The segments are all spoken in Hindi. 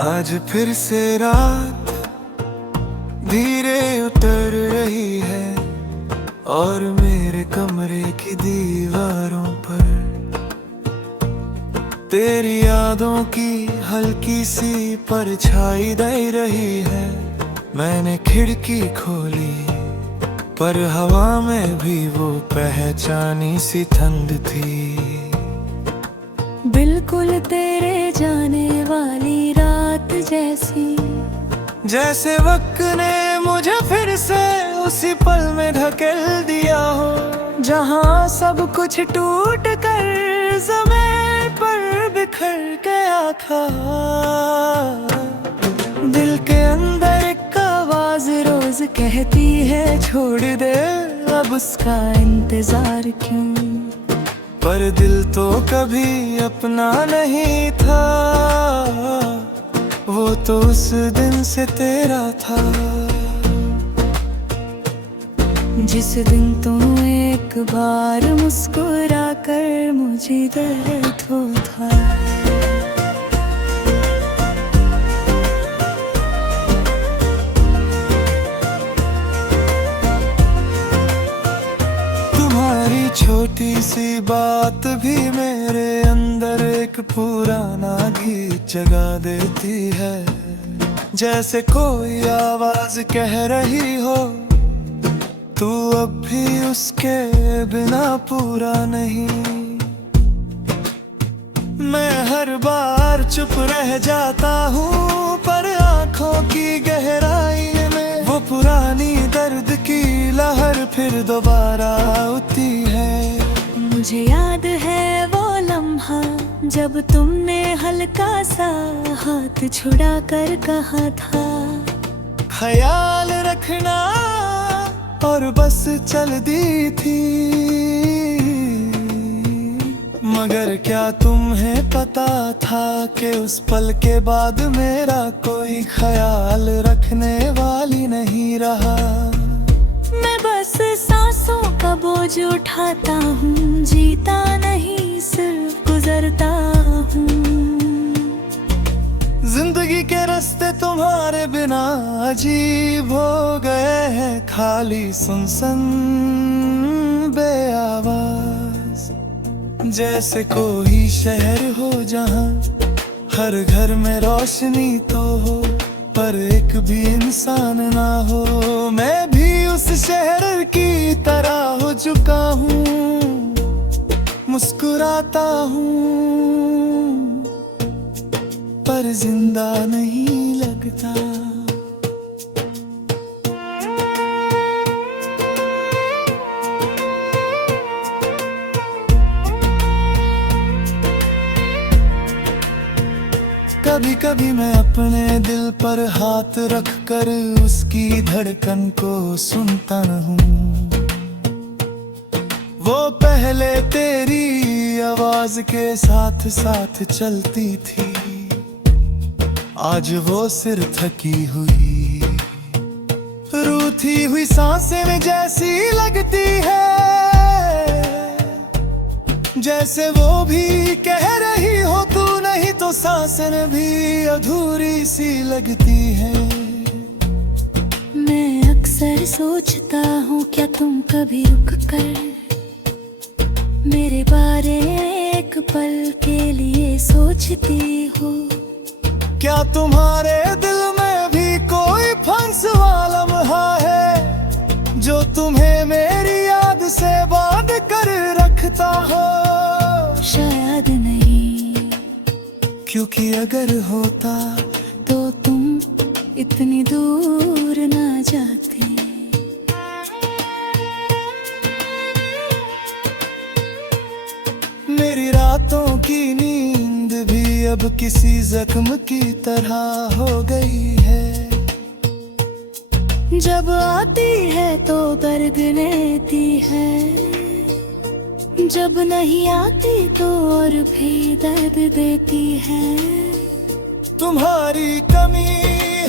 आज फिर से रात धीरे उतर रही है और मेरे कमरे की दीवारों पर तेरी यादों की हल्की सी परछाई दे रही है। मैंने खिड़की खोली पर हवा में भी वो पहचानी सी ठंड थी। बिल्कुल तेरे जाने वाली रात जैसी, जैसे वक्त ने मुझे फिर से उसी पल में ढकेल दिया हो, जहां सब कुछ टूट कर ज़मीन पर बिखर गया था। दिल के अंदर एक आवाज रोज कहती है छोड़ दे अब उसका इंतजार क्यों, पर दिल तो कभी अपना नहीं था, वो तो उस दिन से तेरा था। जिस दिन तू एक बार मुस्कुरा कर मुझे दर्द हो था। तुम्हारी छोटी सी बात भी मेरे अंदर एक पुराना गीत जगा देती है। जैसे कोई आवाज कह रही हो तू अब भी उसके बिना पूरा नहीं। मैं हर बार चुप रह जाता हूँ पर आंखों की गहराई में वो पुरानी दर्द की लहर फिर दोबारा उठती है। मुझे याद है वो लम्हा जब तुमने हल्का सा हाथ छुड़ा कर कहा था, ख्याल रखना, और बस चल दी थी। मगर क्या तुम्हें पता था कि उस पल के बाद मेरा कोई ख्याल रखने वाली नहीं रहा। मैं बस सांसों का बोझ उठाता हूँ, जीता नहीं सिर्फ गुजरता हूँ। जिंदगी के रास्ते तुम्हारे बिना अजीब हो गए हैं, खाली सुनसान बेआवाज। जैसे कोई शहर हो जहाँ हर घर में रोशनी तो हो पर एक भी इंसान ना हो। मैं भी उस शहर की तरह हो चुका हूँ, मुस्कुराता हूँ पर जिंदा नहीं लगता। कभी कभी मैं अपने दिल पर हाथ रख कर उसकी धड़कन को सुनता हूँ। वो पहले तेरी आवाज के साथ साथ चलती थी, आज वो सिर थकी हुई रूठी हुई सांसें में जैसी लगती है। जैसे वो भी कह रही हो तू नहीं तो सांसें भी अधूरी सी लगती है। मैं अक्सर सोचता हूँ क्या तुम कभी रुक कर मेरे बारे में एक पल के लिए सोचती हो। क्या तुम्हारे दिल में भी कोई फंसवा लम्हा है जो तुम्हें मेरी याद से बांध कर रखता हो। शायद नहीं, क्योंकि अगर होता तो तुम इतनी दूर ना जाते। मेरी रातों की नींद भी अब किसी जख्म की तरह हो गई है। जब आती है तो दर्द देती है, जब नहीं आती तो और भी दर्द देती है। तुम्हारी कमी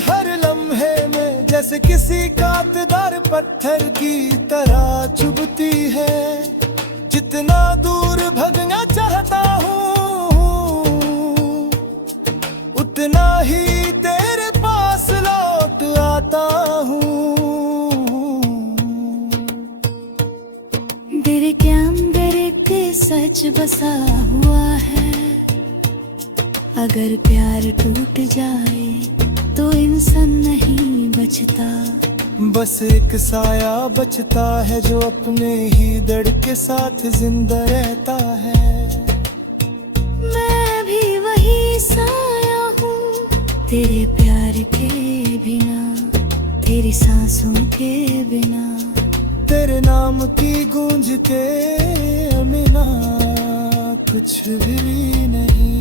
हर लम्हे में जैसे किसी कांटेदार पत्थर की तरह चुभती है। जितना दूर भगना चाहता हूँ उतना ही बसा हुआ है। अगर प्यार टूट जाए तो इंसान नहीं बचता। बस एक साया बचता है जो अपने ही दर्द के साथ जिंदा रहता है। मैं भी वही साया हूँ तेरे प्यार के बिना, तेरी सांसों के बिना। तेरे नाम की गूंज के अमीना कुछ भी नहीं।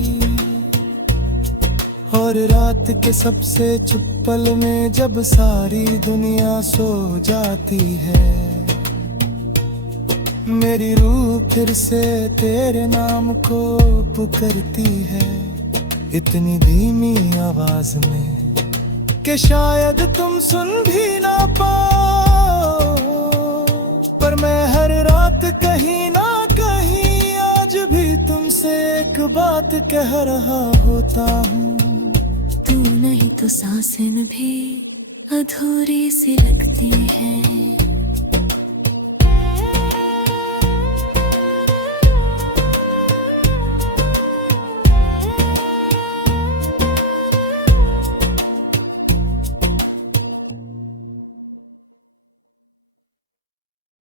और रात के सबसे चुप पल में जब सारी दुनिया सो जाती है, मेरी रूह फिर से तेरे नाम को पुकारती है। इतनी धीमी आवाज में कि शायद तुम सुन भी ना पाओ, पर मैं हर रात कहीं ना कहीं आज भी तुमसे एक बात कह रहा होता हूँ। तू नहीं तो सांसें भी अधूरी सी लगती हैं।